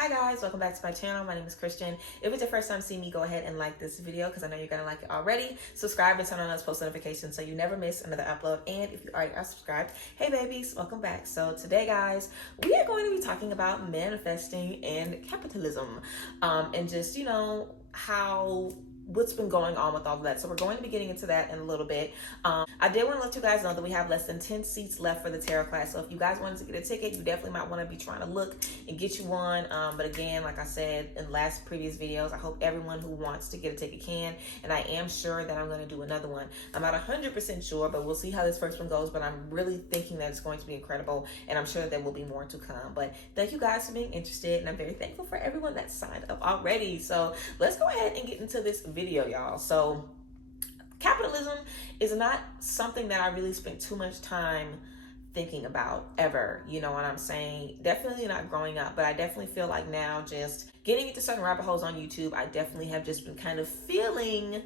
Hi guys, welcome back to my channel. My name is Christian. If it's your first time seeing me, go ahead and like this video because I know you're gonna like it already. Subscribe and turn on those post notifications so you never miss another upload. And if you already are subscribed, hey babies, welcome back. So today guys, we are going to be talking about manifesting and capitalism, and just, what's been going on with all of that. So we're going to be getting into that in a little bit. I did want to let you guys know that we have less than 10 seats left for the tarot class. So if you guys wanted to get a ticket, you definitely might want to be trying to look and get you one. But again, like I said in previous videos, I hope everyone who wants to get a ticket can. And I am sure that I'm going to do another one. I'm not 100% sure, but we'll see how this first one goes. But I'm really thinking that it's going to be incredible. And I'm sure that there will be more to come. But thank you guys for being interested. And I'm very thankful for everyone that signed up already. So let's go ahead and get into this video, y'all. So capitalism is not something that I really spent too much time thinking about ever, you know what I'm saying? Definitely not growing up, but I definitely feel like now, just getting into certain rabbit holes on YouTube, I definitely have just been kind of feeling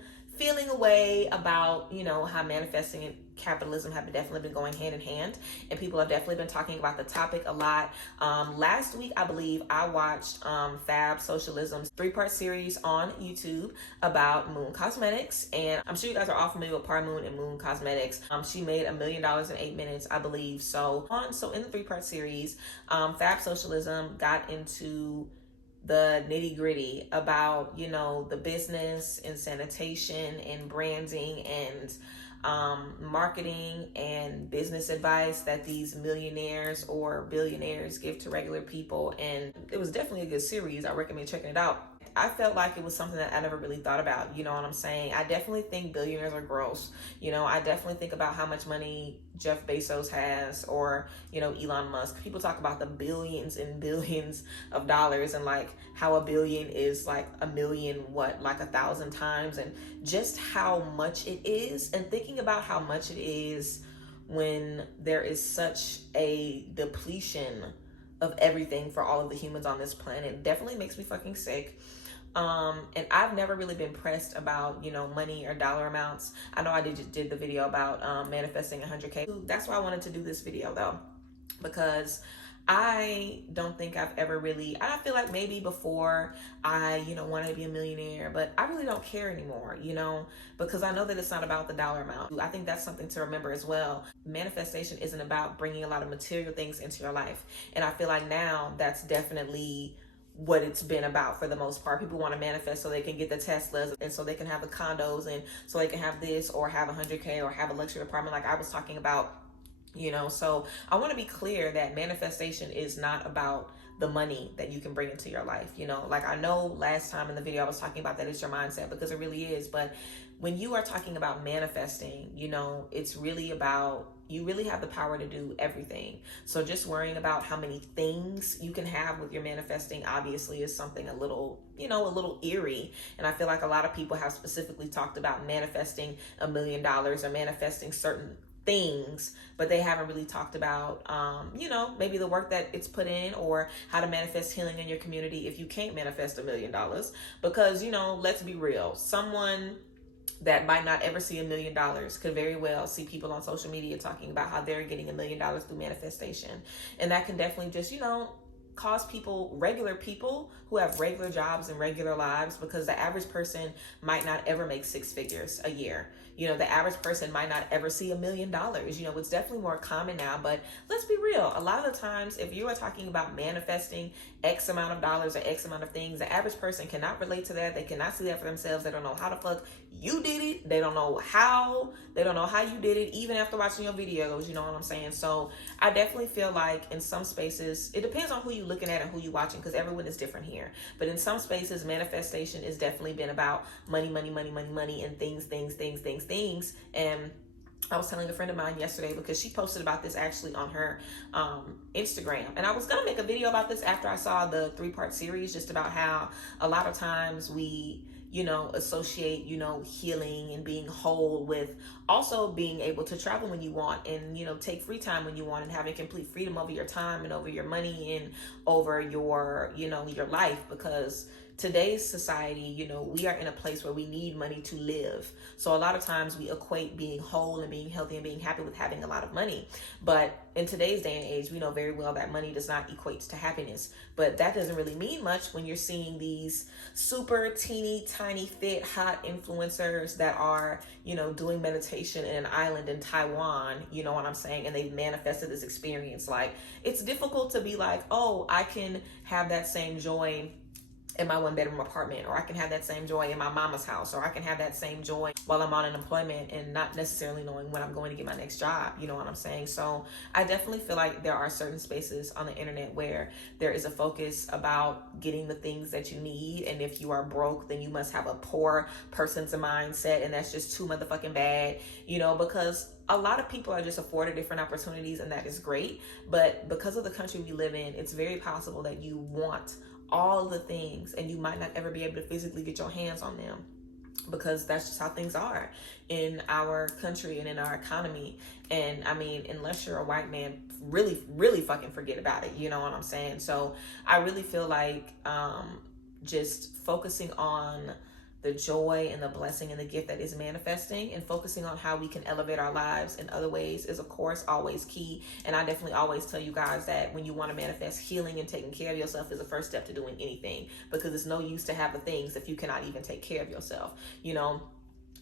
a way about, how manifesting and capitalism have definitely been going hand in hand, and people have definitely been talking about the topic a lot. Last week, I believe I watched Fab Socialism's 3-part series on YouTube about Moon Cosmetics, and I'm sure you guys are all familiar with Par Moon and Moon Cosmetics. She made $1 million in 8 minutes, I believe. So in the 3-part series, Fab Socialism got into the nitty gritty about, the business and sanitation and branding and marketing and business advice that these millionaires or billionaires give to regular people. And it was definitely a good series. I recommend checking it out. I felt like it was something that I never really thought about, you know what I'm saying? I definitely think billionaires are gross. I definitely think about how much money Jeff Bezos has, or, Elon Musk. People talk about the billions and billions of dollars, and like how a billion is like a million, like 1,000 times, and just how much it is. And thinking about how much it is when there is such a depletion of everything for all of the humans on this planet definitely makes me fucking sick. And I've never really been pressed about, money or dollar amounts. I know I did the video about manifesting 100K. That's why I wanted to do this video though, because I don't think I've ever really, I feel like maybe before I, wanted to be a millionaire, but I really don't care anymore, because I know that it's not about the dollar amount. I think that's something to remember as well. Manifestation isn't about bringing a lot of material things into your life. And I feel like now that's definitely what it's been about for the most part. People want to manifest so they can get the Teslas, and so they can have the condos, and so they can have this, or have 100K, or have a luxury apartment like I was talking about. So I want to be clear that manifestation is not about the money that you can bring into your life. Like I know last time in the video I was talking about that it's your mindset, because it really is. But when you are talking about manifesting, it's really about, you really have the power to do everything. So just worrying about how many things you can have with your manifesting obviously is something a little eerie. And I feel like a lot of people have specifically talked about manifesting $1 million or manifesting certain things, but they haven't really talked about, maybe the work that it's put in, or how to manifest healing in your community if you can't manifest $1 million. Because, let's be real, someone that might not ever see $1 million could very well see people on social media talking about how they're getting $1 million through manifestation. And that can definitely just, cause regular people who have regular jobs and regular lives, because the average person might not ever make 6 figures a year. The average person might not ever see $1 million. It's definitely more common now, but let's be real. A lot of the times, if you are talking about manifesting X amount of dollars or X amount of things, the average person cannot relate to that. They cannot see that for themselves. They don't know how the fuck you did it. They don't know how you did it, even after watching your videos, you know what I'm saying? So I definitely feel like in some spaces, it depends on who you're looking at and who you're watching, because everyone is different here. But in some spaces, manifestation has definitely been about money, and things. And I was telling a friend of mine yesterday, because she posted about this actually on her Instagram. And I was going to make a video about this after I saw the 3-part series, just about how a lot of times we, associate, healing and being whole with also being able to travel when you want, and, take free time when you want, and having complete freedom over your time and over your money and over your, your life. Because today's society, you know, we are in a place where we need money to live. So a lot of times we equate being whole and being healthy and being happy with having a lot of money. But in today's day and age, we know very well that money does not equate to happiness. But that doesn't really mean much when you're seeing these super teeny tiny fit hot influencers that are, you know, doing meditation in an island in Taiwan, you know what I'm saying? And they've manifested this experience. Like, it's difficult to be like, oh, I can have that same joy in my 1-bedroom apartment, or I can have that same joy in my mama's house, or I can have that same joy while I'm on unemployment and not necessarily knowing when I'm going to get my next job. You know what I'm saying? So I definitely feel like there are certain spaces on the internet where there is a focus about getting the things that you need. And if you are broke, then you must have a poor person's mindset. And that's just too motherfucking bad, you know, because a lot of people are just afforded different opportunities, and that is great. But because of the country we live in, it's very possible that you want all the things and you might not ever be able to physically get your hands on them, because that's just how things are in our country and in our economy. And I mean, unless you're a white man, really fucking forget about it. You know what I'm saying? So I really feel like just focusing on the joy and the blessing and the gift that is manifesting, and focusing on how we can elevate our lives in other ways is, of course, always key. And I definitely always tell you guys that when you want to manifest, healing and taking care of yourself is the first step to doing anything, because it's no use to have the things if you cannot even take care of yourself, you know.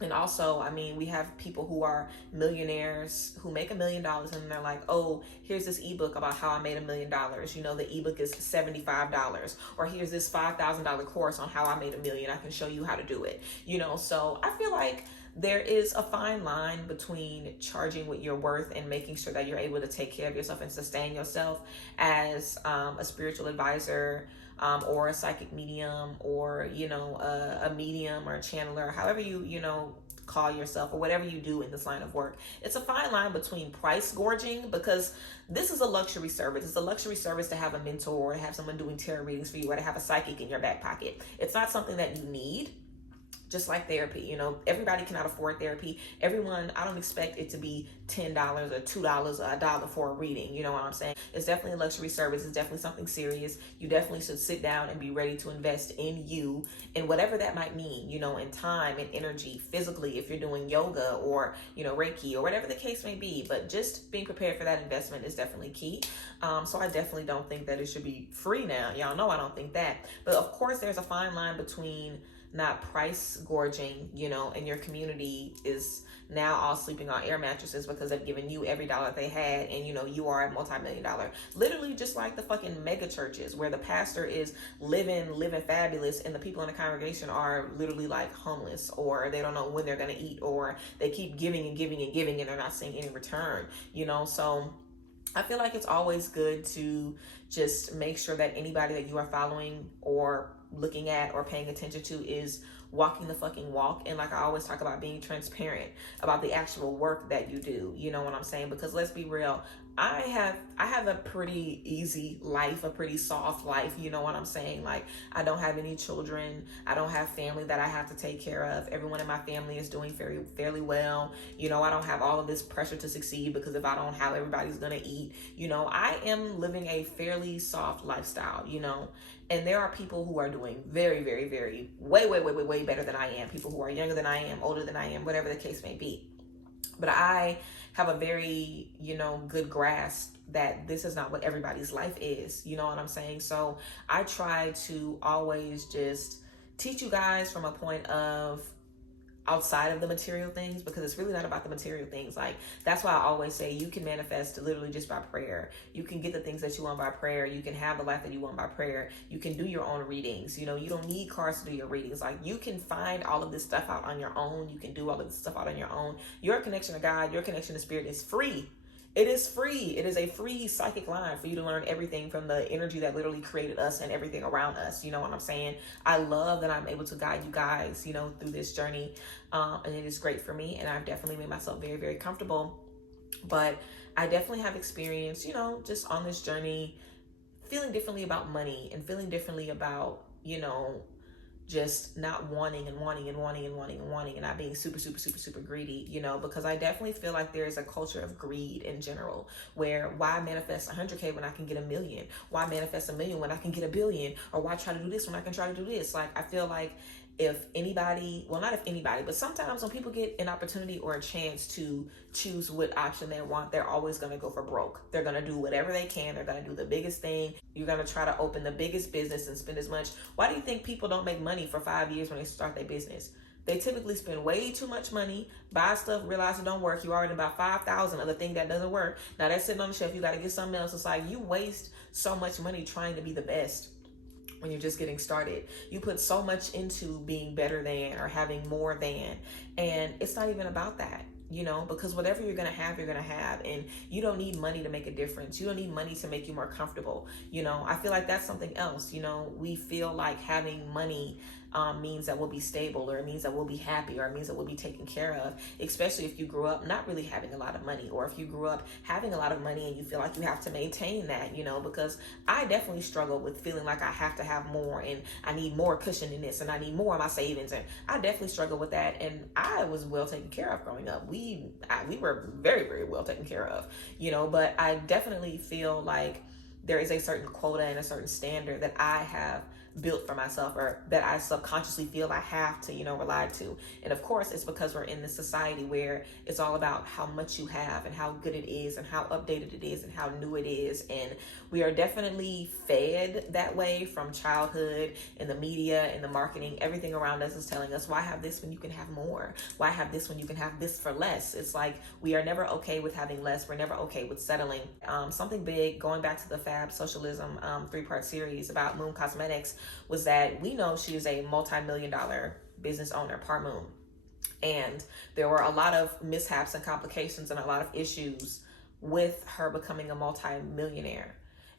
And also, I mean, we have people who are millionaires who make $1 million, and they're like, oh, here's this ebook about how I made $1 million. You know, the ebook is $75. Or here's this $5,000 course on how I made $1 million. I can show you how to do it. You know, so I feel like there is a fine line between charging what you're worth and making sure that you're able to take care of yourself and sustain yourself as a spiritual advisor, or a psychic medium, or, you know, a medium or a channeler, however you know, call yourself, or whatever you do in this line of work. It's a fine line between price gorging, because this is a luxury service. It's a luxury service to have a mentor, or have someone doing tarot readings for you, or to have a psychic in your back pocket. It's not something that you need. Just like therapy, you know, everybody cannot afford therapy. Everyone, I don't expect it to be $10 or $2 or $1 for a reading. You know what I'm saying? It's definitely a luxury service. It's definitely something serious. You definitely should sit down and be ready to invest in you, and whatever that might mean, you know, in time and energy, physically, if you're doing yoga or, you know, Reiki or whatever the case may be. But just being prepared for that investment is definitely key. So I definitely don't think that it should be free now. Y'all know I don't think that. But of course, there's a fine line between not price gorging, you know, and your community is now all sleeping on air mattresses because they've given you every dollar they had, and, you know, you are a multi-million-dollar, literally just like the fucking mega churches where the pastor is living fabulous and the people in the congregation are literally like homeless, or they don't know when they're going to eat, or they keep giving and giving and giving and they're not seeing any return, you know. So I feel like it's always good to just make sure that anybody that you are following or looking at or paying attention to is walking the fucking walk. And like I always talk about, being transparent about the actual work that you do, you know what I'm saying? Because let's be real, I have a pretty easy life, a pretty soft life, you know what I'm saying? Like, I don't have any children, I don't have family that I have to take care of. Everyone in my family is doing fairly well. You know, I don't have all of this pressure to succeed, because if I don't, how everybody's gonna eat. You know, I am living a fairly soft lifestyle, you know. And there are people who are doing very way better than I am. People who are younger than I am, older than I am, whatever the case may be. But I have a very, you know, good grasp that this is not what everybody's life is. You know what I'm saying? So I try to always just teach you guys from a point of outside of the material things, because it's really not about the material things. Like, that's why I always say you can manifest literally just by prayer. You can get the things that you want by prayer. You can have the life that you want by prayer. You can do your own readings. You know, you don't need cards to do your readings. Like, you can find all of this stuff out on your own. You can do all of this stuff out on your own. Your connection to God, your connection to spirit is free. It is free. It is a free psychic line for you to learn everything from the energy that literally created us and everything around us. You know what I'm saying? I love that I'm able to guide you guys, you know, through this journey. And it is great for me. And I've definitely made myself very comfortable. But I definitely have experience, you know, just on this journey, feeling differently about money and feeling differently about, you know, just not wanting and wanting and wanting and wanting and wanting and not being super, super, super, super greedy, you know, because I definitely feel like there is a culture of greed in general, where why manifest 100K when I can get $1 million? Why manifest $1 million when I can get $1 billion? Or why try to do this when I can try to do this? Like, I feel like if anybody, well, not if anybody, but sometimes when people get an opportunity or a chance to choose what option they want, they're always going to go for broke. They're going to do whatever they can. They're going to do the biggest thing. You're going to try to open the biggest business and spend as much. Why do you think people don't make money for 5 years when they start their business? They typically spend way too much money, buy stuff, realize it don't work. You already about 5,000 of the thing that doesn't work. Now that's sitting on the shelf. You got to get something else. It's like you waste so much money trying to be the best when you're just getting started. You put so much into being better than or having more than, and it's not even about that, you know, because whatever you're gonna have, you're gonna have, and you don't need money to make a difference. You don't need money to make you more comfortable. You know, I feel like that's something else. You know, we feel like having money means that we'll be stable, or it means that we'll be happy, or it means that we'll be taken care of, especially if you grew up not really having a lot of money, or if you grew up having a lot of money and you feel like you have to maintain that, you know, because I definitely struggle with feeling like I have to have more and I need more cushion in this and I need more of my savings, and I definitely struggle with that. And I was well taken care of growing up. We were very, very well taken care of, you know, but I definitely feel like there is a certain quota and a certain standard that I have built for myself, or that I subconsciously feel I have to, you know, rely to. And of course, it's because we're in this society where it's all about how much you have and how good it is and how updated it is and how new it is. And we are definitely fed that way from childhood, and the media and the marketing. Everything around us is telling us, why have this when you can have more? Why have this when you can have this for less? It's like we are never okay with having less. We're never okay with settling. Something big, going back to the Fab Socialism 3-part series about Moon Cosmetics, was that we know she is a multi-million-dollar business owner, Par Moon. And there were a lot of mishaps and complications and a lot of issues with her becoming a multi-millionaire.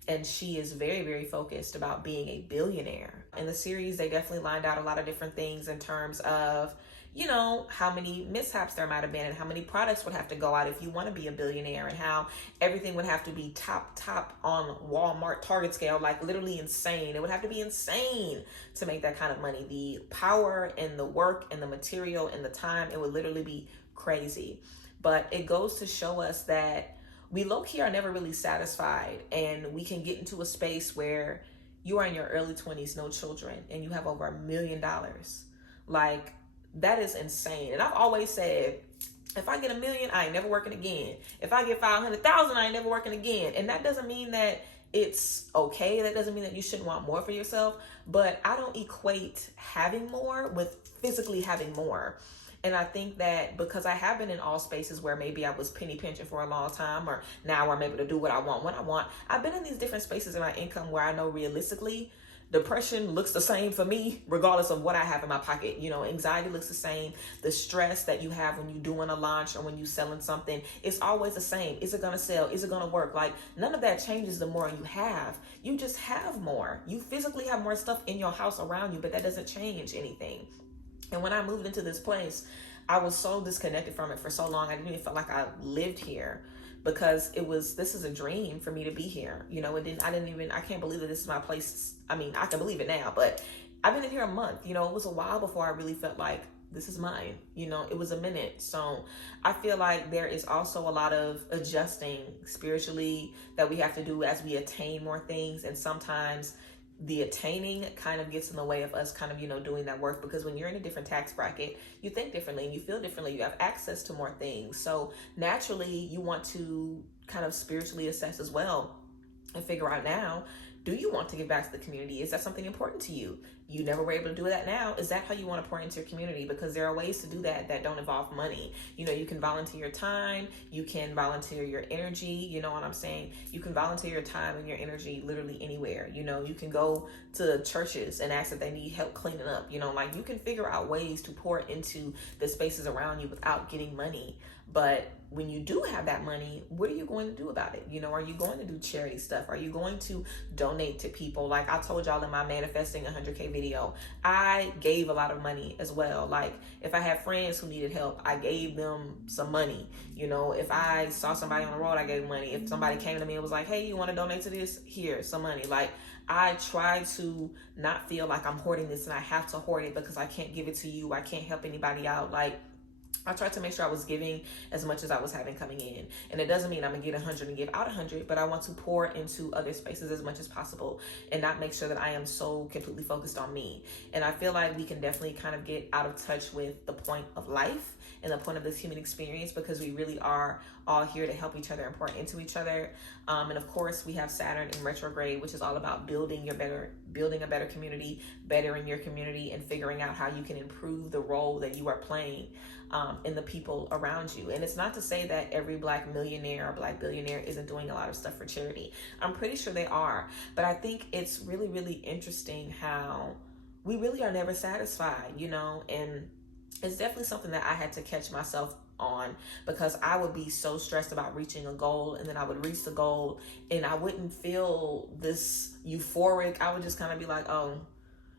And she is very, very focused about being a billionaire. In the series, they definitely lined out a lot of different things in terms of, you know, how many mishaps there might have been and how many products would have to go out if you want to be a billionaire, and how everything would have to be top on Walmart, Target scale, like literally insane. It would have to be insane to make that kind of money. The power and the work and the material and the time, it would literally be crazy. But it goes to show us that we low-key are never really satisfied, and we can get into a space where you are in your early 20s, no children, and you have over $1 million. Like, that is insane. And I've always said, if I get $1 million, I ain't never working again. If I get 500,000, I ain't never working again. And that doesn't mean that it's okay. That doesn't mean that you shouldn't want more for yourself. But I don't equate having more with physically having more. And I think that because I have been in all spaces where maybe I was penny pinching for a long time, or now I'm able to do what I want when I want. I've been in these different spaces in my income where I know realistically, depression looks the same for me, regardless of what I have in my pocket. You know, anxiety looks the same. The stress that you have when you're doing a launch or when you're selling something, it's always the same. Is it going to sell? Is it going to work? Like, none of that changes the more you have. You just have more. You physically have more stuff in your house around you, but that doesn't change anything. And when I moved into this place, I was so disconnected from it for so long. I didn't even feel like I lived here, because this is a dream for me to be here. You know, I can't believe that this is my place. I mean, I can believe it now, but I've been in here a month. You know, it was a while before I really felt like this is mine. You know, it was a minute. So I feel like there is also a lot of adjusting spiritually that we have to do as we attain more things. And sometimes the attaining kind of gets in the way of us kind of, you know, doing that work, because when you're in a different tax bracket, you think differently and you feel differently. You have access to more things. So naturally you want to kind of spiritually assess as well and figure out, now, do you want to give back to the community? Is that something important to you? You never were able to do that now. Is that how you want to pour into your community? Because there are ways to do that that don't involve money. You know, you can volunteer your time. You can volunteer your energy. You know what I'm saying? You can volunteer your time and your energy literally anywhere. You know, you can go to churches and ask if they need help cleaning up. You know, like, you can figure out ways to pour into the spaces around you without getting money. But when you do have that money, what are you going to do about it? You know, are you going to do charity stuff? Are you going to donate to people? Like I told y'all in my manifesting 100K video, I gave a lot of money as well. Like if I had friends who needed help, I gave them some money. You know, if I saw somebody on the road, I gave money. If somebody came to me and was like, hey, you want to donate to this? Here, some money. Like I try to not feel like I'm hoarding this and I have to hoard it because I can't give it to you. I can't help anybody out. Like I tried to make sure I was giving as much as I was having coming in. And it doesn't mean I'm gonna get 100 and give out 100, but I want to pour into other spaces as much as possible and not make sure that I am so completely focused on me. And I feel like we can definitely kind of get out of touch with the point of life and the point of this human experience, because we really are all here to help each other and pour into each other. And of course we have Saturn in retrograde, which is all about building a better community, bettering your community, and figuring out how you can improve the role that you are playing in the people around you. And it's not to say that every Black millionaire or Black billionaire isn't doing a lot of stuff for charity. I'm pretty sure they are, but I think it's really, really interesting how we really are never satisfied, you know, and it's definitely something that I had to catch myself on, because I would be so stressed about reaching a goal, and then I would reach the goal and I wouldn't feel this euphoric. I would just kind of be like, oh,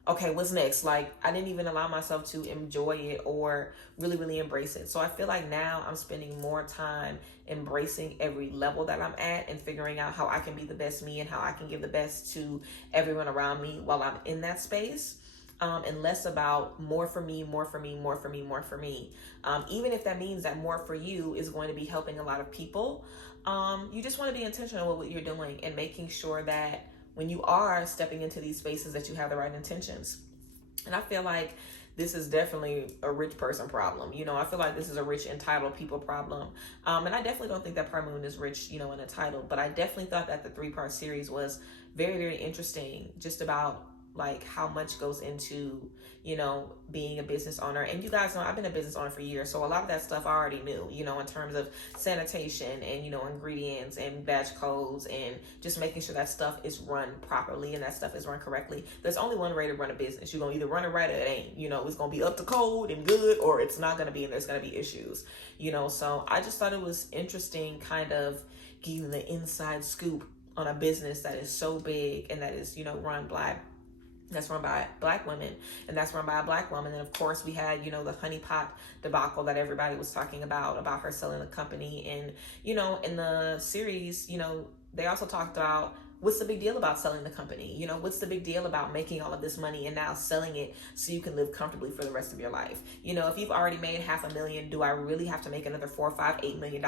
okay, what's next? Like I didn't even allow myself to enjoy it or really, really embrace it. So I feel like now I'm spending more time embracing every level that I'm at and figuring out how I can be the best me and how I can give the best to everyone around me while I'm in that space. And less about more for me, more for me, more for me, more for me. Even if that means that more for you is going to be helping a lot of people, you just want to be intentional with what you're doing and making sure that when you are stepping into these spaces that you have the right intentions. And I feel like this is definitely a rich person problem. You know, I feel like this is a rich, entitled people problem. And I definitely don't think that Pearl Moon is rich, you know, and entitled, but I definitely thought that the 3-part series was very, very interesting, just about like how much goes into, you know, being a business owner. And you guys know I've been a business owner for years, so a lot of that stuff I already knew, you know, in terms of sanitation and, you know, ingredients and batch codes and just making sure that stuff is run properly and that stuff is run correctly. There's only one way to run a business. You're gonna either run it right or it ain't. You know, it's gonna be up to code and good, or it's not gonna be, and there's gonna be issues, you know. So I just thought it was interesting, kind of giving the inside scoop on a business that is so big and that is, you know, that's run by Black women, and that's run by a Black woman. And of course we had, you know, the honeypot debacle that everybody was talking about her selling the company. And, you know, in the series, you know, they also talked about what's the big deal about selling the company? You know, what's the big deal about making all of this money and now selling it so you can live comfortably for the rest of your life? You know, if you've already made $500,000, do I really have to make another $4, $5, $8 million?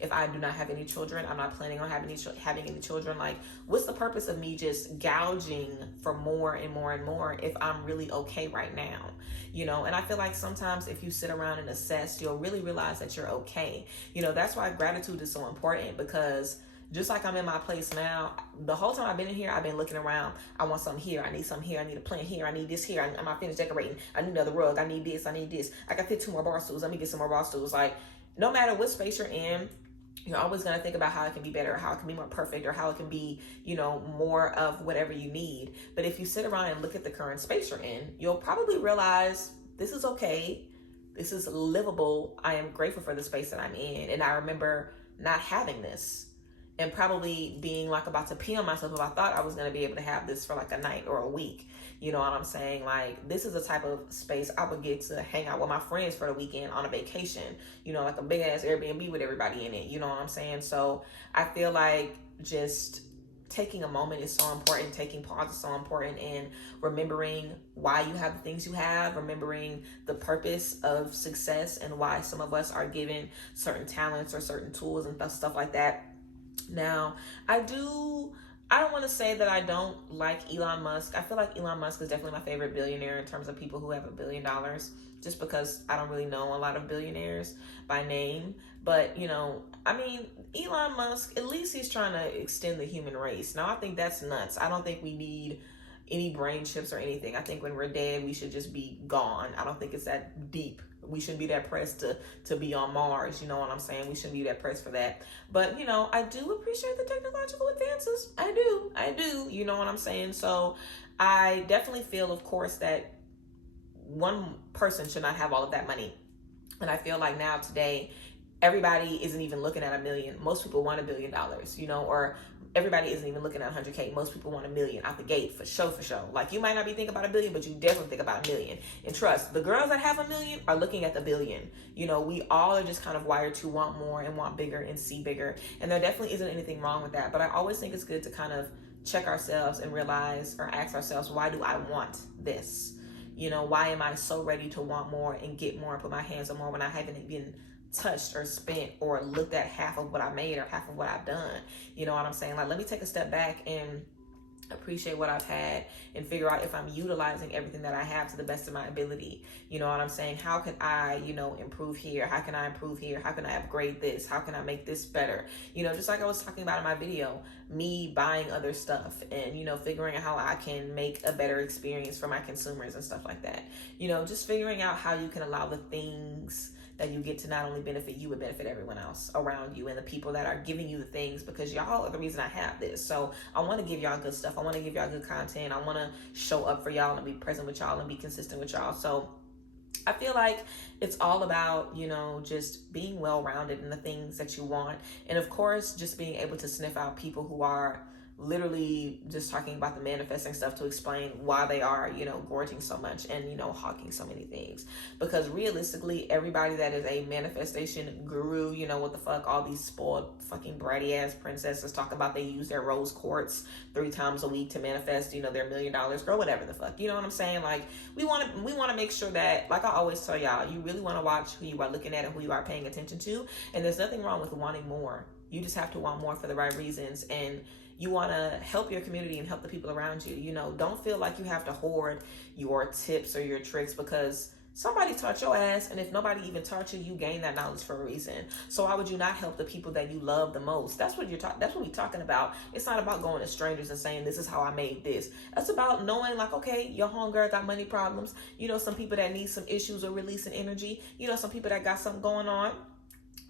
If I do not have any children, I'm not planning on having any children. Like, what's the purpose of me just gouging for more and more and more if I'm really okay right now? You know, and I feel like sometimes if you sit around and assess, you'll really realize that you're okay. You know, that's why gratitude is so important, because just like I'm in my place now, the whole time I've been in here, I've been looking around. I want something here. I need something here. I need a plant here. I need this here. I'm not finished decorating. I need another rug. I need this. I need this. I can fit 2 more bar stools. Let me get some more bar stools. Like, no matter what space you're in, you're always going to think about how it can be better, or how it can be more perfect, or how it can be, you know, more of whatever you need. But if you sit around and look at the current space you're in, you'll probably realize this is okay. This is livable. I am grateful for the space that I'm in. And I remember not having this, and probably being like about to pee on myself if I thought I was going to be able to have this for like a night or a week. You know what I'm saying? Like, this is the type of space I would get to hang out with my friends for the weekend on a vacation, you know, like a big ass Airbnb with everybody in it. You know what I'm saying? So I feel like just taking a moment is so important. Taking pause is so important, and remembering why you have the things you have, remembering the purpose of success and why some of us are given certain talents or certain tools and stuff like that. Now, I don't want to say that I don't like Elon Musk. I feel like Elon Musk is definitely my favorite billionaire in terms of people who have $1 billion, just because I don't really know a lot of billionaires by name. But, you know, I mean, Elon Musk, at least he's trying to extend the human race. Now, I think that's nuts. I don't think we need any brain chips or anything. I think when we're dead, we should just be gone. I don't think it's that deep. We shouldn't be that pressed to be on Mars. You know what I'm saying? We shouldn't be that pressed for that. But, you know, I do appreciate the technological advances. I do. You know what I'm saying? So I definitely feel, of course, that one person should not have all of that money. And I feel like now today, everybody isn't even looking at $1 million. Most people want $1 billion, you know, or everybody isn't even looking at 100K. Most people want $1 million out the gate for sure, for sure. Like, you might not be thinking about $1 billion, but you definitely think about $1 million. And trust, the girls that have $1 million are looking at the billion. You know, we all are just kind of wired to want more and want bigger and see bigger. And there definitely isn't anything wrong with that. But I always think it's good to kind of check ourselves and realize or ask ourselves, why do I want this? You know, why am I so ready to want more and get more and put my hands on more when I haven't even touched or spent or looked at half of what I made or half of what I've done? You know what I'm saying? Like, let me take a step back and appreciate what I've had and figure out if I'm utilizing everything that I have to the best of my ability. You know what I'm saying? How can I, you know, improve here? How can I improve here? How can I upgrade this? How can I make this better? You know, just like I was talking about in my video, me buying other stuff and, you know, figuring out how I can make a better experience for my consumers and stuff like that. You know, just figuring out how you can allow the things that you get to not only benefit you, but benefit everyone else around you and the people that are giving you the things, because y'all are the reason I have this. So I want to give y'all good stuff. I want to give y'all good content. I want to show up for y'all and be present with y'all and be consistent with y'all. So I feel like it's all about, you know, just being well-rounded in the things that you want. And of course, just being able to sniff out people who are literally just talking about the manifesting stuff to explain why they are, you know, gorging so much and, you know, hawking so many things. Because realistically, everybody that is a manifestation guru, you know, what the fuck, all these spoiled fucking bratty ass princesses talk about they use their rose quartz 3 times a week to manifest, you know, their $1 million, girl, whatever the fuck, you know what I'm saying? Like, we want to make sure that, like I always tell y'all, you really want to watch who you are looking at and who you are paying attention to. And there's nothing wrong with wanting more. You just have to want more for the right reasons. And you want to help your community and help the people around you. You know, don't feel like you have to hoard your tips or your tricks because somebody taught your ass, and if nobody even taught you, you gained that knowledge for a reason. So why would you not help the people that you love the most? That's what we're talking about. It's not about going to strangers and saying, this is how I made this. That's about knowing, like, okay, your homegirl got money problems. You know, some people that need some issues or releasing energy. You know, some people that got something going on.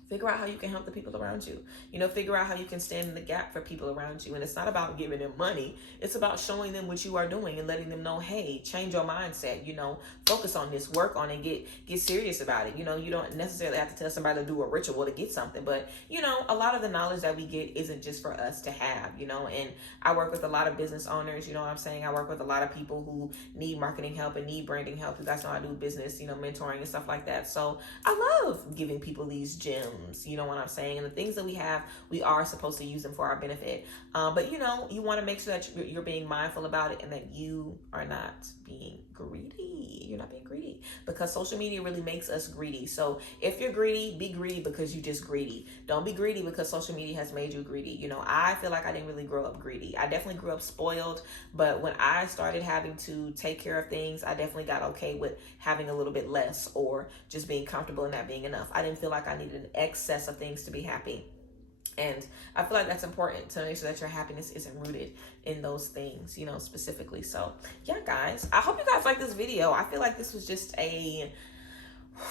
Figure out how you can help the people around you. You know, figure out how you can stand in the gap for people around you. And it's not about giving them money. It's about showing them what you are doing and letting them know, hey, change your mindset, you know, focus on this, work on it, get serious about it. You know, you don't necessarily have to tell somebody to do a ritual to get something, but, you know, a lot of the knowledge that we get isn't just for us to have, you know. And I work with a lot of business owners, you know what I'm saying? I work with a lot of people who need marketing help and need branding help. You guys know I do business, you know, mentoring and stuff like that. So I love giving people these gems. You know what I'm saying? And the things that we have, we are supposed to use them for our benefit. But, you know, you want to make sure that you're being mindful about it and that you are not being greedy. You're not being greedy, because social media really makes us greedy. So if you're greedy, be greedy because you just greedy. Don't be greedy because social media has made you greedy. You know, I feel like I didn't really grow up greedy. I definitely grew up spoiled, but when I started having to take care of things, I definitely got okay with having a little bit less or just being comfortable and that being enough. I didn't feel like I needed an excess of things to be happy. And I feel like that's important, to make sure that your happiness isn't rooted in those things, you know, specifically. So yeah, guys, I hope you guys like this video. I feel like this was just a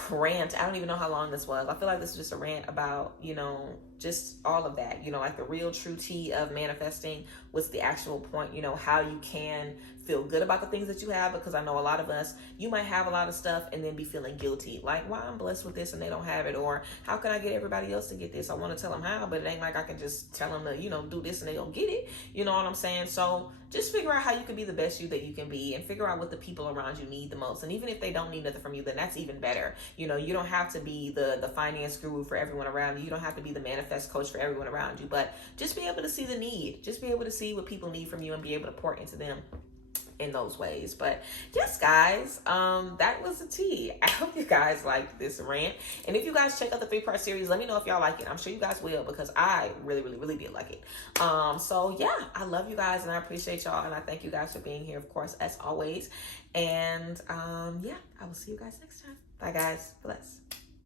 rant. I don't even know how long this was. I feel like this was just a rant about, you know, just all of that, you know, like the real true tea of manifesting. What's the actual point, you know, how you can feel good about the things that you have, because I know a lot of us, you might have a lot of stuff and then be feeling guilty, like, why I'm blessed with this and they don't have it, or how can I get everybody else to get this? I want to tell them how, but it ain't like I can just tell them to, you know, do this and they don't get it. You know what I'm saying? So just figure out how you can be the best you that you can be, and figure out what the people around you need the most. And even if they don't need nothing from you, then that's even better. You know, you don't have to be the finance guru for everyone around you. You don't have to be the manifest coach for everyone around you, but just be able to see the need. Just be able to see what people need from you and be able to pour into them in those ways. But yes, guys, that was the tea. I hope you guys like this rant, and if you guys check out the 3-part series, let me know if y'all like it. I'm sure you guys will, because I really did like it. So yeah, I love you guys and I appreciate y'all, and I thank you guys for being here, of course, as always. And yeah, I will see you guys next time. Bye guys. Bless.